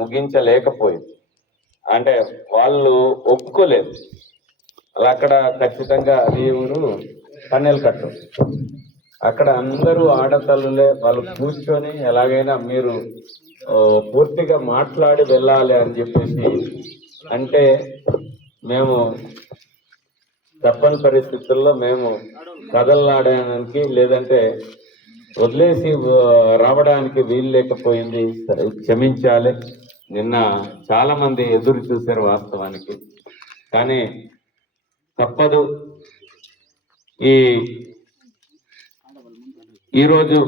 ముగించలేకపోయింది. అంటే వాళ్ళు ఒప్పుకోలేదు. అలా అక్కడ ఖచ్చితంగా అది ఊరు పన్నెలు కట్టు, అక్కడ అందరూ ఆడతల్లులే. వాళ్ళు కూర్చొని ఎలాగైనా మీరు పూర్తిగా మాట్లాడి వెళ్ళాలి అని చెప్పేసి అంటే మేము తప్పని పరిస్థితుల్లో మేము కదలనాడడానికి లేదంటే వదిలేసి రావడానికి వీలు లేకపోయింది. క్షమించాలి. నిన్న చాలా మంది ఎదురు చూశారు వాస్తవానికి, కానీ తప్పదు. ఈరోజు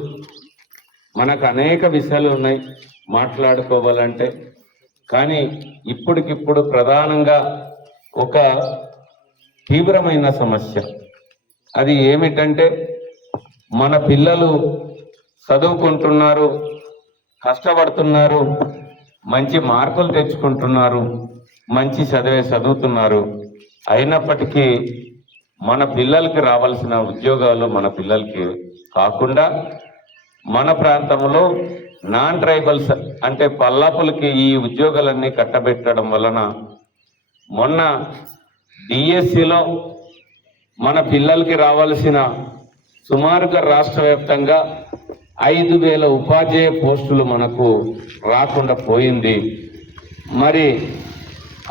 మనకు అనేక విషయాలు ఉన్నాయి మాట్లాడుకోవాలంటే, కానీ ఇప్పటికిప్పుడు ప్రధానంగా ఒక తీవ్రమైన సమస్య అది ఏమిటంటే, మన పిల్లలు చదువుకుంటున్నారు, కష్టపడుతున్నారు, మంచి మార్కులు తెచ్చుకుంటున్నారు, మంచి చదువుతున్నారు. అయినప్పటికీ మన పిల్లలకి రావాల్సిన ఉద్యోగాలు మన పిల్లలకి కాకుండా మన ప్రాంతంలో నాన్ ట్రైబల్స్ అంటే పల్లాపులకి ఈ ఉద్యోగాలన్నీ కట్టబెట్టడం వలన మొన్న డిఎస్సిలో మన పిల్లలకి రావాల్సిన సుమారుగా రాష్ట్ర వ్యాప్తంగా 5,000 ఉపాధ్యాయ పోస్టులు మనకు రాకుండా పోయింది. మరి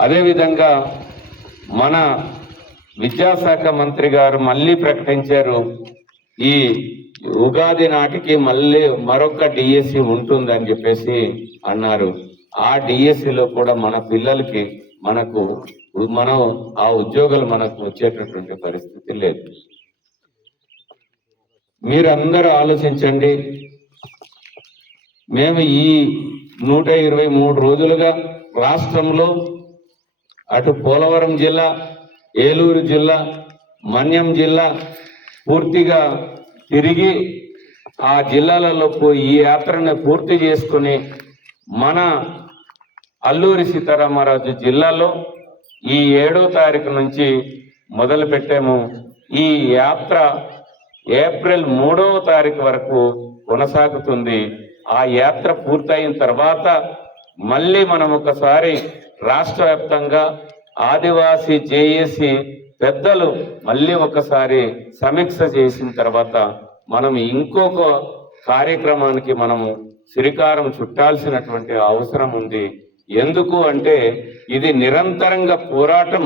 అదేవిధంగా మన విద్యాశాఖ మంత్రి గారు మళ్ళీ ప్రకటించారు, ఈ ఉగాది నాటికి మళ్ళీ మరొక డిఎస్సి ఉంటుందని చెప్పేసి అన్నారు. ఆ డిఎస్సిలో కూడా మన పిల్లలకి మనం ఆ ఉద్యోగాలు మనకు వచ్చేటటువంటి పరిస్థితి లేదు. మీరందరూ ఆలోచించండి. మేము ఈ 123 రోజులుగా రాష్ట్రంలో అటు పోలవరం జిల్లా, ఏలూరు జిల్లా, మన్యం జిల్లా పూర్తిగా తిరిగి ఆ జిల్లాలలో ఈ యాత్రను పూర్తి చేసుకుని మన అల్లూరి సీతారామరాజు జిల్లాలో ఈ 7వ తారీఖు నుంచి మొదలు పెట్టాము. ఈ యాత్ర ఏప్రిల్ 3వ తారీఖు వరకు కొనసాగుతుంది. ఆ యాత్ర పూర్తయిన తర్వాత మళ్ళీ మనం ఒకసారి రాష్ట్ర వ్యాప్తంగా ఆదివాసీ జేఏసీ పెద్దలు మళ్ళీ ఒకసారి సమీక్ష చేసిన తర్వాత మనం ఇంకొక కార్యక్రమానికి మనము శ్రీకారం చుట్టాల్సినటువంటి అవసరం ఉంది. ఎందుకు అంటే ఇది నిరంతరంగా పోరాటం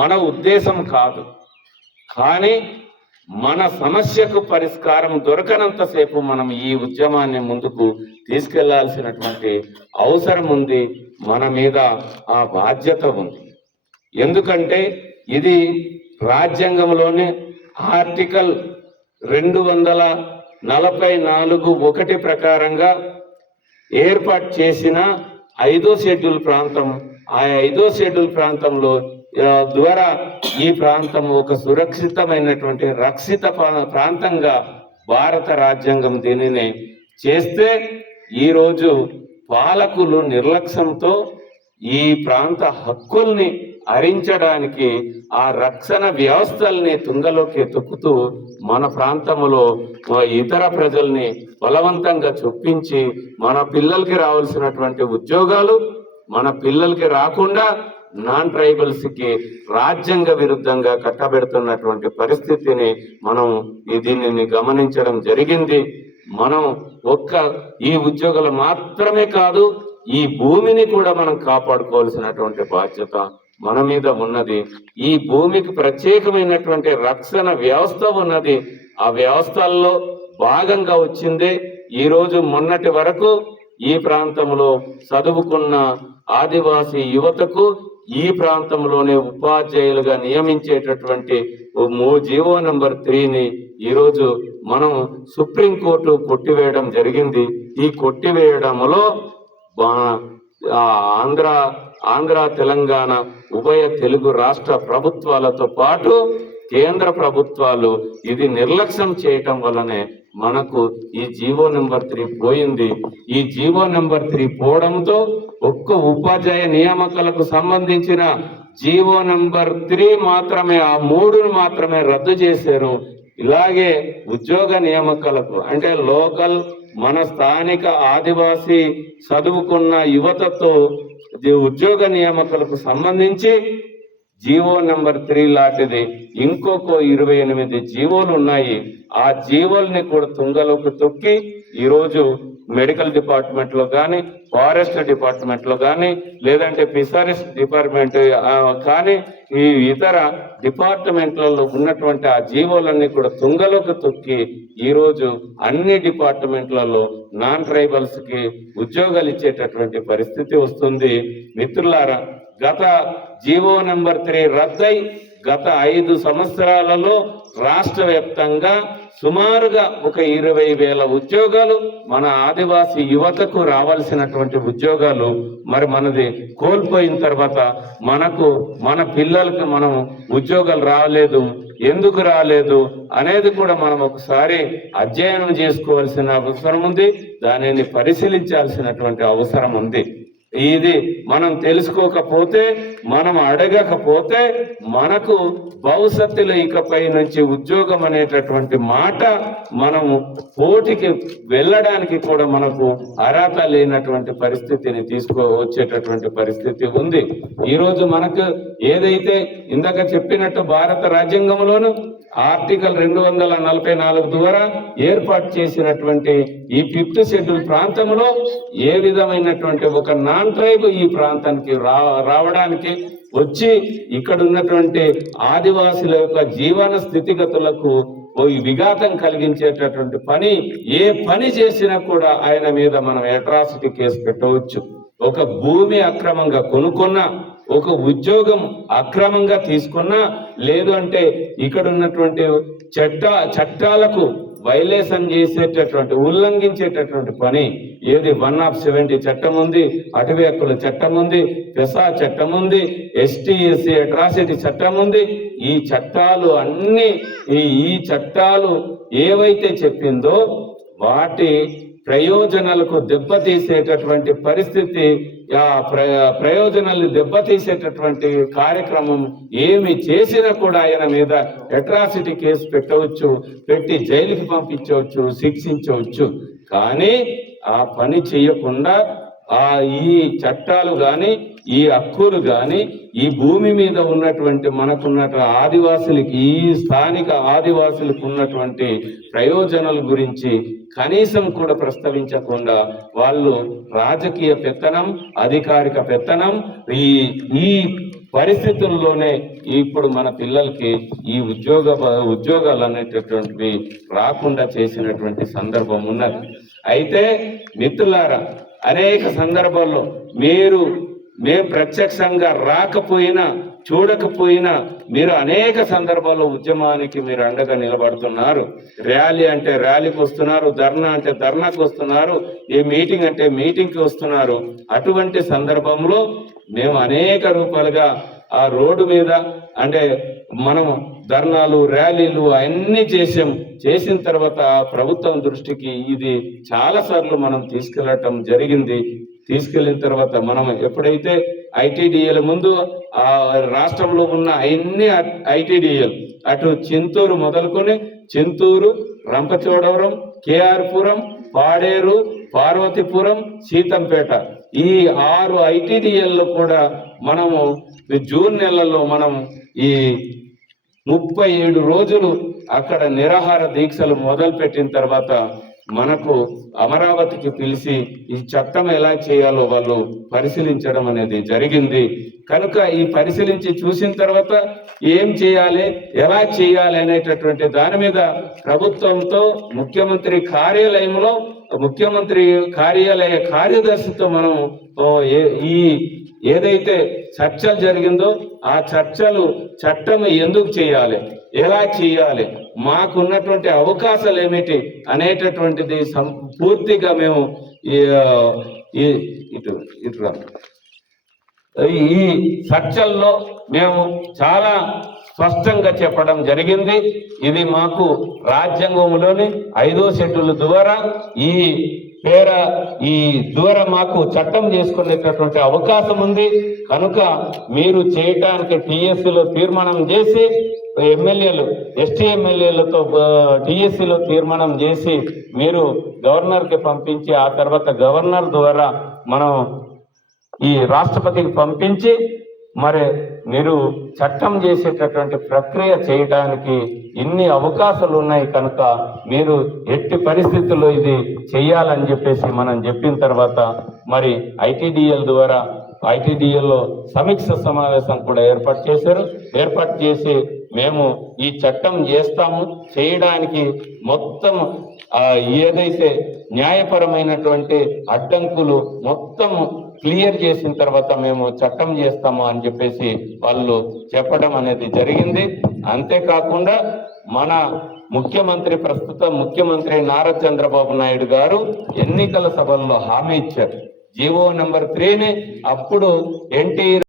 మన ఉద్దేశం కాదు, కానీ మన సమస్యకు పరిష్కారం దొరకనంతసేపు మనం ఈ ఉద్యమాన్ని ముందుకు తీసుకెళ్లాల్సినటువంటి అవసరం ఉంది. మన మీద ఆ బాధ్యత ఉంది. ఎందుకంటే ఇది రాజ్యాంగంలోని ఆర్టికల్ 244(1) ప్రకారంగా ఏర్పాటు చేసిన 5వ షెడ్యూల్ ప్రాంతం. ఆ 5వ షెడ్యూల్ ప్రాంతంలో ద్వారా ఈ ప్రాంతం ఒక సురక్షితమైనటువంటి రక్షిత ప్రాంతంగా భారత రాజ్యాంగం దీనిని చేస్తే, ఈరోజు పాలకులు నిర్లక్ష్యంతో ఈ ప్రాంత హక్కుల్ని హరించడానికి ఆ రక్షణ వ్యవస్థల్ని తుంగలోకి తొక్కుతూ మన ప్రాంతంలో ఇతర ప్రజల్ని బలవంతంగా చొప్పించి మన పిల్లలకి రావాల్సినటువంటి ఉద్యోగాలు మన పిల్లలకి రాకుండా నాన్ ట్రైబల్స్కి రాజ్యాంగ విరుద్ధంగా కట్టబెడుతున్నటువంటి పరిస్థితిని మనం దీనిని గమనించడం జరిగింది. మనం ఈ ఉద్యోగాలు మాత్రమే కాదు, ఈ భూమిని కూడా మనం కాపాడుకోవాల్సినటువంటి బాధ్యత మన మీద ఉన్నది. ఈ భూమికి ప్రత్యేకమైనటువంటి రక్షణ వ్యవస్థ ఉన్నది. ఆ వ్యవస్థల్లో భాగంగా వచ్చిందే ఈరోజు మొన్నటి వరకు ఈ ప్రాంతంలో చదువుకున్న ఆదివాసీ యువతకు ఈ ప్రాంతంలోనే ఉపాధ్యాయులుగా నియమించేటటువంటి జీవో నెంబర్ 3ని ఈరోజు మనం సుప్రీంకోర్టు కొట్టివేయడం జరిగింది. ఈ కొట్టివేయడంలో ఆంధ్ర తెలంగాణ ఉభయ తెలుగు రాష్ట్ర ప్రభుత్వాలతో పాటు కేంద్ర ప్రభుత్వాలు ఇది నిర్లక్ష్యం చేయటం వల్లనే మనకు ఈ జీవో నెంబర్ 3 పోయింది. ఈ జీవో నెంబర్ 3 పోవడంతో ఒక్క ఉపాధ్యాయ నియామకాలకు సంబంధించిన జీవో నెంబర్ 3 మాత్రమే, ఆ 3ను మాత్రమే రద్దు చేశారు. ఇలాగే ఉద్యోగ నియామకాలకు అంటే లోకల్ మన స్థానిక ఆదివాసీ చదువుకున్న యువతతో ఉద్యోగ నియామకాలకు సంబంధించి జీవో నెంబర్ 3 లాంటిది ఇంకొక 28 జీవోలు ఉన్నాయి. ఆ జీవోల్ని కూడా తుంగలోకి తొక్కి ఈరోజు మెడికల్ డిపార్ట్మెంట్ లో కానీ, ఫారెస్ట్ డిపార్ట్మెంట్ లో కానీ, లేదంటే ఫిషరీస్ డిపార్ట్మెంట్ కానీ, ఈ ఇతర డిపార్ట్మెంట్లలో ఉన్నటువంటి ఆ జీవోలన్నీ కూడా తుంగలోకి తొక్కి ఈరోజు అన్ని డిపార్ట్మెంట్లలో నాన్ ట్రైబల్స్ కి ఉద్యోగాలు ఇచ్చేటటువంటి పరిస్థితి వస్తుంది. మిత్రులారా, గత జీవో నెంబర్ 3 రద్దై గత 5 సంవత్సరాలలో రాష్ట్ర వ్యాప్తంగా సుమారుగా ఒక 20,000 ఉద్యోగాలు మన ఆదివాసీ యువతకు రావాల్సినటువంటి ఉద్యోగాలు మరి మనది కోల్పోయిన తర్వాత మన పిల్లలకు మనం ఉద్యోగాలు రాలేదు, ఎందుకు రాలేదు అనేది కూడా మనం ఒకసారి అధ్యయనం చేసుకోవాల్సిన అవసరం ఉంది. దానిని పరిశీలించాల్సినటువంటి అవసరం ఉంది. ఇది మనం తెలుసుకోకపోతే, మనం అడగకపోతే మనకు భవిష్యత్తులో ఇకపై నుంచి ఉద్యోగం అనేటటువంటి మాట మనము పోటీకి వెళ్ళడానికి కూడా మనకు అర్హత లేనటువంటి పరిస్థితిని వచ్చేటటువంటి పరిస్థితి ఉంది. ఈరోజు మనకు ఏదైతే ఇందాక చెప్పినట్టు భారత రాజ్యాంగంలోను ఆర్టికల్ 244 ద్వారా ఏర్పాటు చేసినటువంటి ఈ 5th షెడ్యూల్ ప్రాంతంలో ఏ విధమైనటువంటి ఒక నాన్ ట్రైబ్ ఈ ప్రాంతానికి రావడానికి వచ్చి ఇక్కడ ఉన్నటువంటి ఆదివాసుల యొక్క జీవన స్థితిగతులకు విఘాతం కలిగించేటటువంటి ఏ పని చేసినా కూడా ఆయన మీద మనం అట్రాసిటీ కేసు పెట్టవచ్చు. ఒక భూమి అక్రమంగా కొనుక్కున్నా, ఒక ఉద్యోగం అక్రమంగా తీసుకున్నా, లేదు అంటే ఇక్కడ ఉన్నటువంటి చట్టాలకు వైలేషన్ చేసేటటువంటి ఉల్లంఘించేటటువంటి పని ఏది 170 చట్టం ఉంది, అటవీ హక్కుల చట్టం ఉంది, పెసా చట్టం ఉంది, ఎస్టీ ఎస్సీ అట్రాసిటీ చట్టం ఉంది. ఈ చట్టాలు అన్ని ఈ చట్టాలు ఏవైతే చెప్పిందో వాటి ప్రయోజనాలకు దెబ్బతీసేటటువంటి పరిస్థితి, ప్రయోజనాలు దెబ్బతీసేటటువంటి కార్యక్రమం ఏమి చేసినా కూడా ఆయన మీద అట్రాసిటీ కేసు పెట్టవచ్చు, పెట్టి జైలుకి పంపించవచ్చు, శిక్షించవచ్చు. కానీ ఆ పని చేయకుండా ఈ చట్టాలు కానీ, ఈ హక్కులు కానీ, ఈ భూమి మీద ఉన్నటువంటి మనకున్న ఆదివాసులకి, ఈ స్థానిక ఆదివాసులకు ఉన్నటువంటి ప్రయోజనాల గురించి కనీసం కూడా ప్రస్తావించకుండా వాళ్ళు రాజకీయ పెత్తనం, అధికారిక పెత్తనం, ఈ పరిస్థితుల్లోనే ఇప్పుడు మన పిల్లలకి ఈ ఉద్యోగాలు అనేటటువంటివి రాకుండా చేసినటువంటి సందర్భం ఉన్నది. అయితే మిత్రులారా, అనేక సందర్భాల్లో మేము ప్రత్యక్షంగా రాకపోయినా, చూడకపోయినా మీరు అనేక సందర్భాల్లో ఉద్యమానికి మీరు అండగా నిలబడుతున్నారు. ర్యాలీ అంటే ర్యాలీకి వస్తున్నారు, ధర్నా అంటే ధర్నాకు వస్తున్నారు, ఏ మీటింగ్ అంటే మీటింగ్కి వస్తున్నారు. అటువంటి సందర్భంలో మేము అనేక రూపాలుగా ఆ రోడ్డు మీద అంటే మనం ధర్నాలు, ర్యాలీలు అన్నీ చేసిన తర్వాత ప్రభుత్వం దృష్టికి ఇది చాలా సార్లు మనం తీసుకెళ్ళటం జరిగింది. తీసుకెళ్లిన తర్వాత మనం ఎప్పుడైతే ఐటీడీఏల ముందు ఆ రాష్ట్రంలో ఉన్న అన్ని ఐటీడీఏలు అటు చింతూరు మొదలుకొని చింతూరు, రంపచోడవరం, కేఆర్పురం, పాడేరు, పార్వతీపురం, సీతంపేట ఈ 6 ఐటీడీఏల్లో కూడా మనము జూన్ నెలలో మనం ఈ 37 రోజులు అక్కడ నిరాహార దీక్షలు మొదలు పెట్టిన తర్వాత మనకు అమరావతికి పిలిచి ఈ చట్టం ఎలా చేయాలో వాళ్ళు పరిశీలించడం అనేది జరిగింది. కనుక ఈ పరిశీలించి చూసిన తర్వాత ఏం చేయాలి, ఎలా చేయాలి అనేటటువంటి దాని మీద ప్రభుత్వంతో ముఖ్యమంత్రి కార్యాలయంలో ముఖ్యమంత్రి కార్యాలయ కార్యదర్శితో మనం ఏదైతే చర్చలు జరిగిందో ఆ చట్టం ఎందుకు చేయాలి, ఎలా చేయాలి, మాకున్నటువంటి అవకాశాలు ఏమిటి అనేటటువంటిది పూర్తిగా మేము ఈ చర్చల్లో మేము చాలా స్పష్టంగా చెప్పడం జరిగింది. ఇది మాకు రాజ్యాంగంలోని 5వ షెడ్యూల్ ద్వారా పేర ఈ ద్వారా మాకు చట్టం చేసుకునేటటువంటి అవకాశం ఉంది కనుక మీరు చేయటానికి టీఎస్సీలో తీర్మానం చేసి ఎమ్మెల్యేలు ఎస్టీ ఎమ్మెల్యేలతో టీఎస్సీలో తీర్మానం చేసి మీరు గవర్నర్కి పంపించి ఆ తర్వాత గవర్నర్ ద్వారా మనం ఈ రాష్ట్రపతికి పంపించి మరి మీరు చట్టం చేసేటటువంటి ప్రక్రియ చేయడానికి ఇన్ని అవకాశాలు ఉన్నాయి కనుక మీరు ఎట్టి పరిస్థితుల్లో ఇది చెయ్యాలని చెప్పేసి మనం చెప్పిన తర్వాత మరి ఐటీడీఎల్ ద్వారా ఐటీడీఎల్లో సమీక్ష సమావేశం కూడా ఏర్పాటు చేశారు. ఏర్పాటు చేసి మేము ఈ చట్టం చేస్తాము, చేయడానికి మొత్తం ఏదైతే న్యాయపరమైనటువంటి అడ్డంకులు మొత్తం క్లియర్ చేసిన తర్వాత మేము చట్టం చేస్తాము అని చెప్పేసి వాళ్ళు చెప్పడం అనేది జరిగింది. అంతేకాకుండా మన ముఖ్యమంత్రి ప్రస్తుత ముఖ్యమంత్రి నారా చంద్రబాబు నాయుడు గారు ఎన్నికల సభల్లో హామీ ఇచ్చారు. జీవో నెంబర్ 3ని అప్పుడు ఎన్టీ